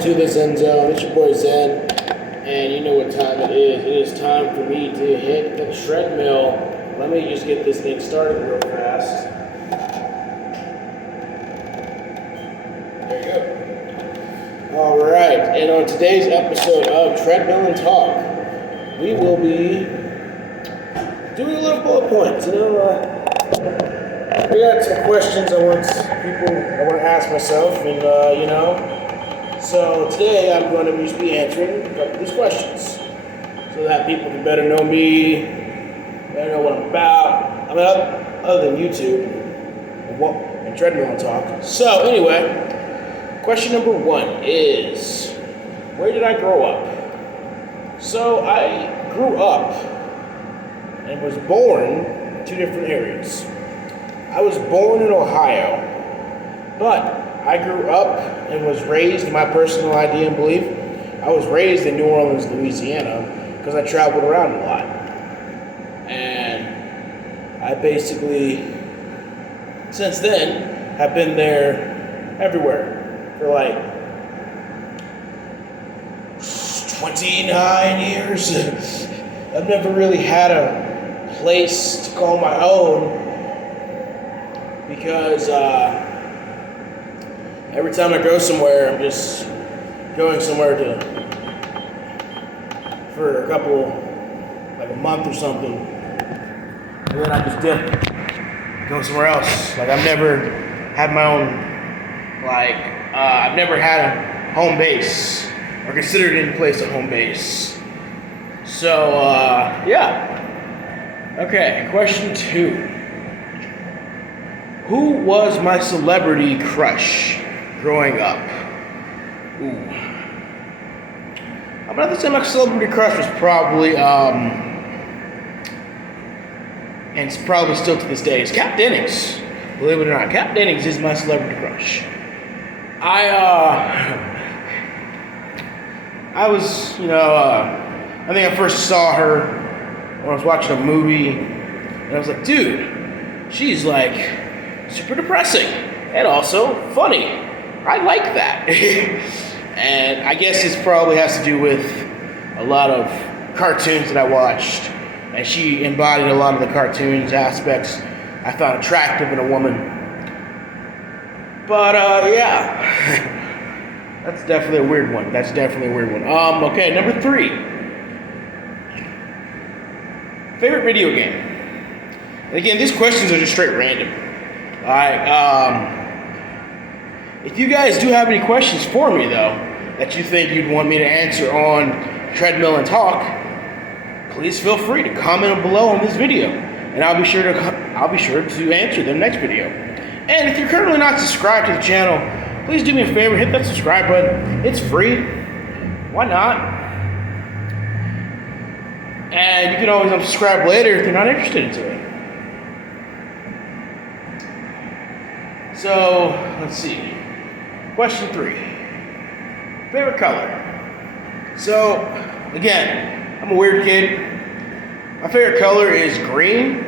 to the Zen Zone. It's your boy Zen, and you know what time it is. It is time for me to hit the treadmill. Let me just get this thing started real fast. There you go. Alright, and on today's episode of Treadmill and Talk, we will be doing a little bullet points. I got some questions I want to ask myself, and so today I'm going to just be answering a couple of these questions so that people can better know me, better know what I'm about. I mean, other than YouTube and Treadmill and Talk. So anyway, question number 1 is, where did I grow up? So I grew up and was born in 2 different areas. I was born in Ohio, but I grew up and was raised, in my personal idea and belief, I was raised in New Orleans, Louisiana, because I traveled around a lot. And I basically, since then, have been there everywhere for like 29 years. I've never really had a place to call my own, because every time I go somewhere, I'm just going somewhere for a couple, like a month or something, and then I just dip, go somewhere else. Like I've never had my own, I've never had a home base, or considered any place a home base. So, yeah. Okay, question 2. Who was my celebrity crush growing up? Ooh. I'm gonna have to say my celebrity crush was probably, and it's probably still to this day, it's Cap Dennings. Believe it or not, Cap Dennings is my celebrity crush. I was, I think I first saw her when I was watching a movie, and I was like, dude, she's like super depressing and also funny. I like that. And I guess this probably has to do with a lot of cartoons that I watched, and she embodied a lot of the cartoons aspects I found attractive in a woman. But yeah, that's definitely a weird one. Okay, number 3. Favorite video game. And again, these questions are just straight random. Alright, if you guys do have any questions for me, though, that you think you'd want me to answer on Treadmill and Talk, please feel free to comment below on this video, and I'll be sure to answer them next video. And if you're currently not subscribed to the channel, please do me a favor, hit that subscribe button. It's free. Why not? And you can always unsubscribe later if you're not interested in it. So, let's see. Question 3. Favorite color. So, again, I'm a weird kid. My favorite color is green,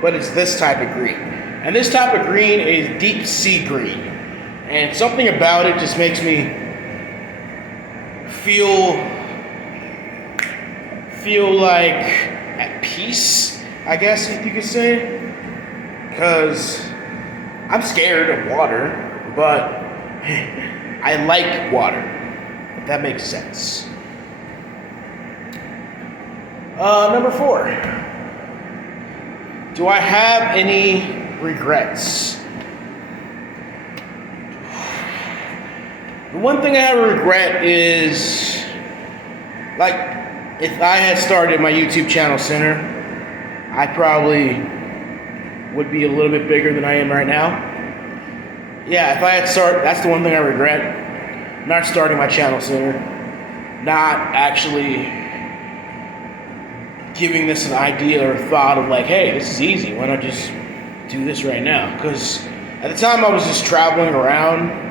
but it's this type of green. And this type of green is deep sea green. And something about it just makes me feel like at peace, I guess if you could say. Because I'm scared of water, but I like water, if that makes sense. Number 4. Do I have any regrets? The one thing I have a regret is, if I had started my YouTube channel sooner, I probably would be a little bit bigger than I am right now. Yeah, if I had started, that's the one thing I regret. Not starting my channel sooner. Not actually giving this an idea or thought of like, hey, this is easy. Why not just do this right now? Because at the time I was just traveling around.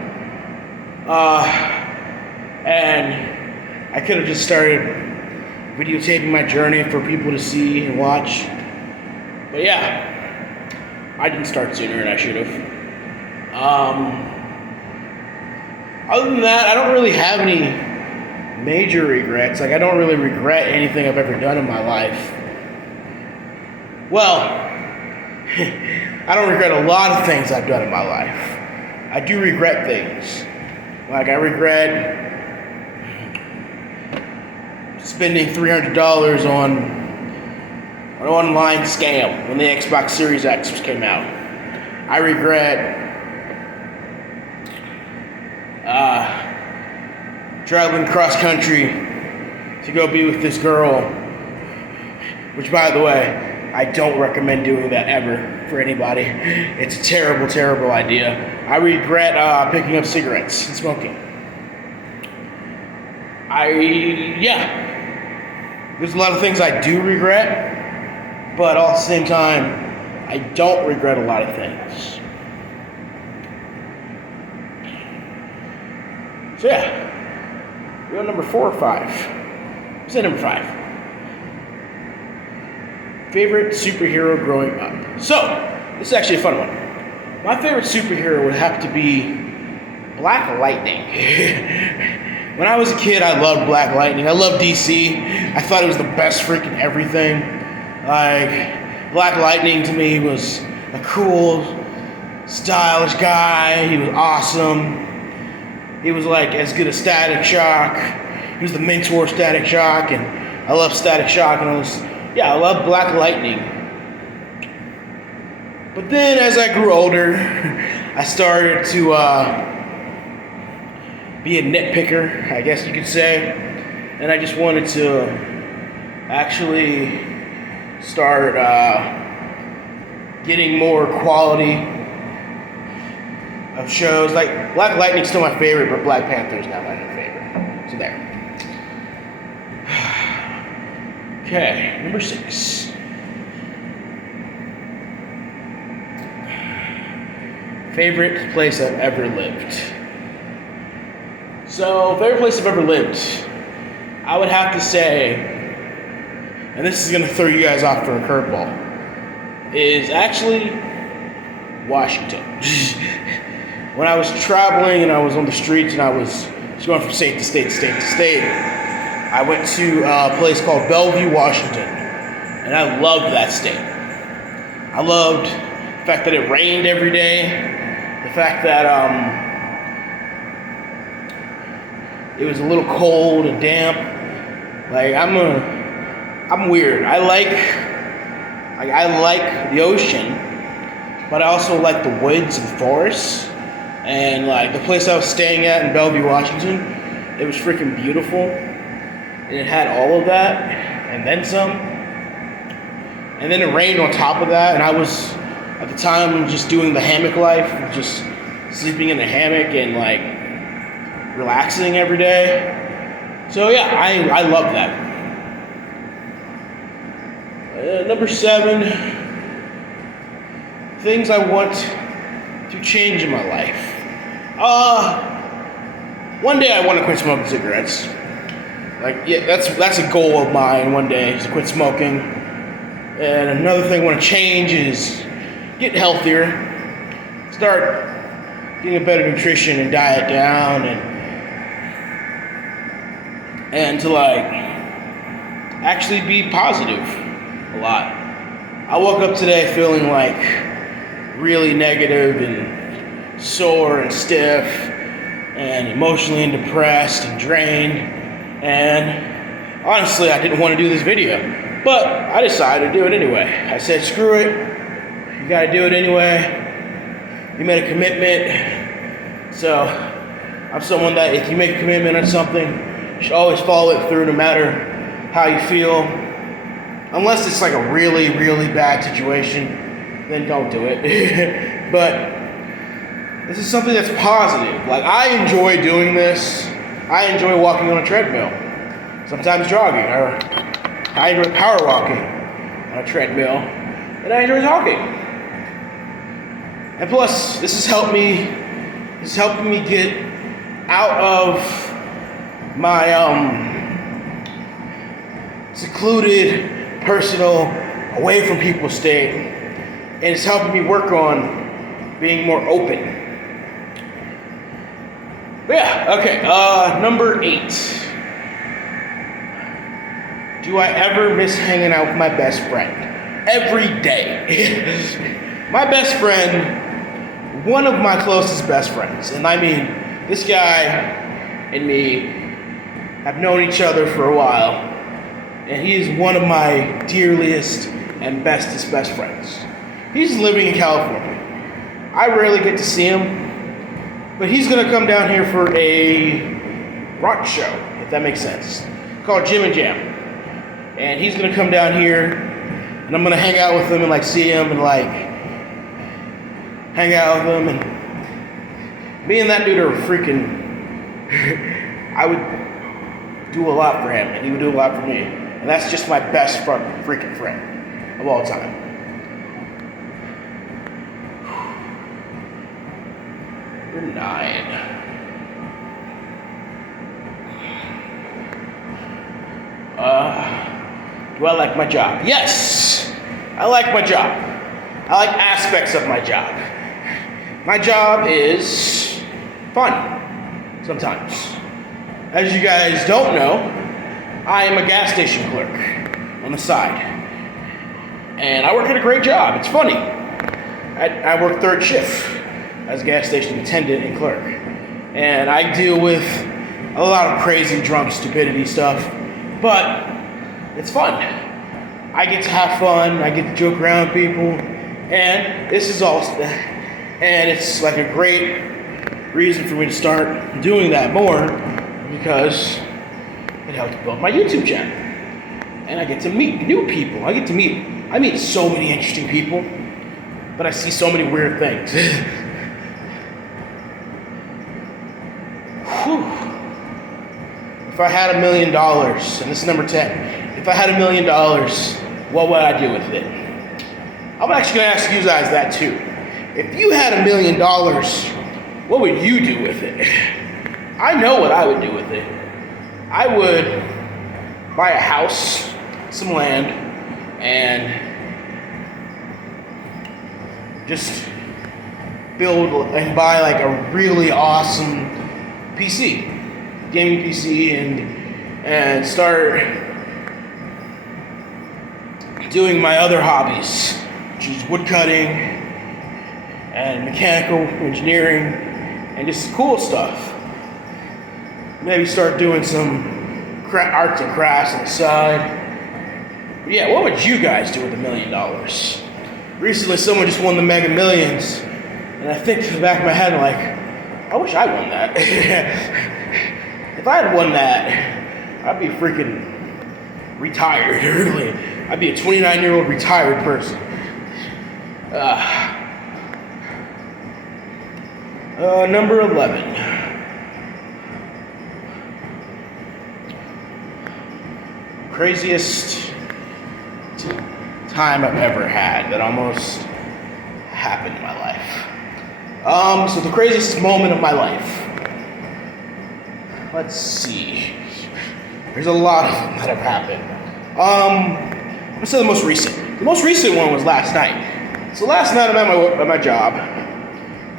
And I could have just started videotaping my journey for people to see and watch. But yeah, I didn't start sooner and I should have. Other than that, I don't really have any major regrets. Like, I don't really regret anything I've ever done in my life. Well, I don't regret a lot of things I've done in my life. I do regret things. Like, I regret spending $300 on an online scam when the Xbox Series X came out. I regret traveling cross country to go be with this girl, which, by the way, I don't recommend doing that ever for anybody. It's a terrible, terrible idea. I regret picking up cigarettes and smoking. There's a lot of things I do regret, but all at the same time, I don't regret a lot of things. So yeah, we're on number 4 or 5. What's that, number 5? Favorite superhero growing up. So, this is actually a fun one. My favorite superhero would have to be Black Lightning. When I was a kid, I loved Black Lightning. I loved DC. I thought it was the best freaking everything. Like, Black Lightning to me was a cool, stylish guy. He was awesome. He was like as good as Static Shock. He was the mentor of Static Shock, and I love Static Shock, and I love Black Lightning. But then as I grew older, I started to be a nitpicker, I guess you could say. And I just wanted to actually start getting more quality of shows. Like, Black Lightning's still my favorite, but Black Panther's not my favorite. So there. Okay, number 6. Favorite place I've ever lived. So, favorite place I've ever lived, I would have to say, and this is going to throw you guys off for a curveball, is actually Washington. When I was traveling and I was on the streets and I was just going from state to state to state to state, I went to a place called Bellevue, Washington, and I loved that state. I loved the fact that it rained every day, the fact that it was a little cold and damp. Like, I'm weird. I like the ocean, but I also like the woods and forests. And like the place I was staying at in Bellevue, Washington, it was freaking beautiful. And it had all of that, and then some. And then it rained on top of that, and I was, at the time, just doing the hammock life, just sleeping in the hammock and like relaxing every day. So yeah, I love that. Number 7, things I want to change in my life. One day I want to quit smoking cigarettes. Like, yeah, that's a goal of mine one day, is to quit smoking. And another thing I want to change is get healthier, start getting a better nutrition and diet down, and to like actually be positive a lot. I woke up today feeling like really negative and sore and stiff and emotionally depressed and drained, and honestly I didn't want to do this video, but I decided to do it anyway. I said, screw it, you gotta do it anyway. You made a commitment, so I'm someone that if you make a commitment on something, you should always follow it through no matter how you feel. Unless it's like a really, really bad situation, then don't do it. But this is something that's positive. Like, I enjoy doing this. I enjoy walking on a treadmill, sometimes jogging, or I enjoy power walking on a treadmill, and I enjoy talking. And plus, this is helping me get out of my secluded, personal, away from people state, and it's helping me work on being more open. But But yeah, okay, number 8. Do I ever miss hanging out with my best friend? Every day. My best friend, one of my closest best friends, and I mean, this guy and me have known each other for a while, and he is one of my dearliest and bestest best friends. He's living in California. I rarely get to see him, but he's gonna come down here for a rock show, if that makes sense, called Jim and Jam. And he's gonna come down here, and I'm gonna hang out with him and like see him and like hang out with him. And me and that dude are freaking. I would do a lot for him, and he would do a lot for me. And that's just my best freaking friend of all time. Number 9. Do I like my job? Yes! I like my job. I like aspects of my job. My job is fun, sometimes. As you guys don't know, I am a gas station clerk on the side. And I work at a great job. It's funny. I work third shift as a gas station attendant and clerk. And I deal with a lot of crazy drunk stupidity stuff. But it's fun. I get to have fun. I get to joke around with people. And this is all, and it's like a great reason for me to start doing that more because it helps build my YouTube channel. And I get to meet new people. I meet so many interesting people, but I see so many weird things. Whew. If I had $1 million, and this is number 10, if I had $1 million, what would I do with it? I'm actually gonna ask you guys that too. If you had $1 million, what would you do with it? I know what I would do with it. I would buy a house, some land, and just build and buy like a really awesome PC, gaming PC, and start doing my other hobbies, which is woodcutting and mechanical engineering and just cool stuff. Maybe start doing some arts and crafts on the side. But yeah, what would you guys do with $1 million? Recently, someone just won the Mega Millions, and I think in the back of my head, like, I wish I won that. If I had won that, I'd be freaking retired early. I'd be a 29-year-old retired person. Number 11. Craziest time I've ever had that almost happened in my life. So the craziest moment of my life. Let's see. There's a lot of them that have happened. I'm gonna say the most recent. The most recent one was last night. So last night I'm at my job,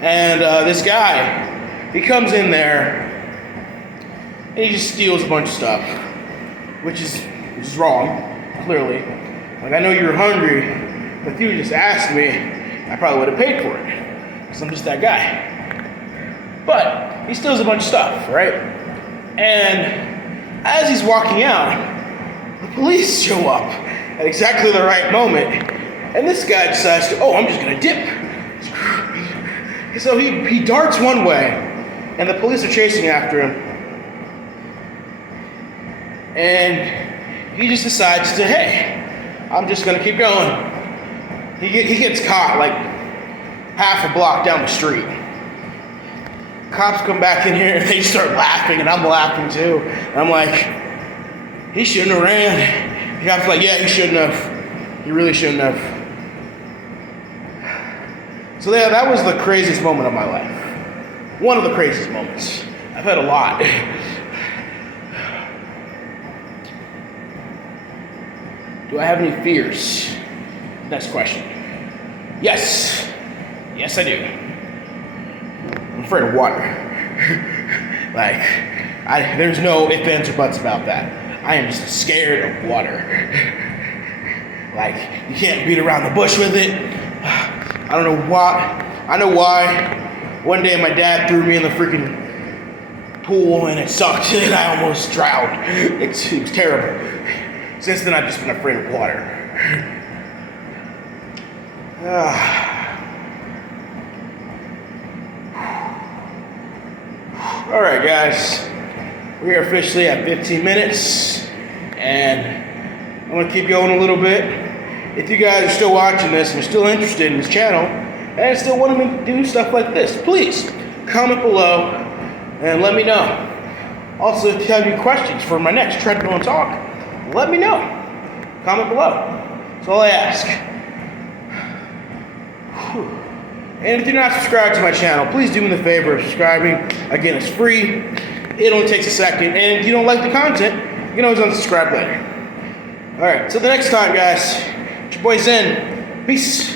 and this guy, he comes in there, and he just steals a bunch of stuff, which is wrong, clearly. Like, I know you were hungry, but if you would just asked me, I probably would have paid for it, because I'm just that guy. But he steals a bunch of stuff, right? And as he's walking out, the police show up at exactly the right moment, and this guy decides to, I'm just gonna dip. So he darts one way, and the police are chasing after him, and he just decides to, hey, I'm just gonna keep going. He gets caught like half a block down the street. Cops come back in here and they start laughing, and I'm laughing too. And I'm like, he shouldn't have ran. The cop's like, yeah, he shouldn't have. He really shouldn't have. So yeah, that was the craziest moment of my life. One of the craziest moments. I've had a lot. Do I have any fears? Next question. Yes. Yes, I do. I'm afraid of water. Like, there's no ifs, ands, or buts about that. I am just scared of water. Like, you can't beat around the bush with it. I don't know why. I know why. One day my dad threw me in the freaking pool and it sucked and I almost drowned. It was terrible. Since then I've just been afraid of water. Alright guys, we are officially at 15 minutes and I'm going to keep going a little bit. If you guys are still watching this and are still interested in this channel and still want me to do stuff like this, please comment below and let me know. Also, if you have any questions for my next treadmill talk, let me know. Comment below. That's all I ask. And if you're not subscribed to my channel, please do me the favor of subscribing. Again, it's free. It only takes a second. And if you don't like the content, you can always unsubscribe later. Alright, till the next time, guys. It's your boy Zen. Peace.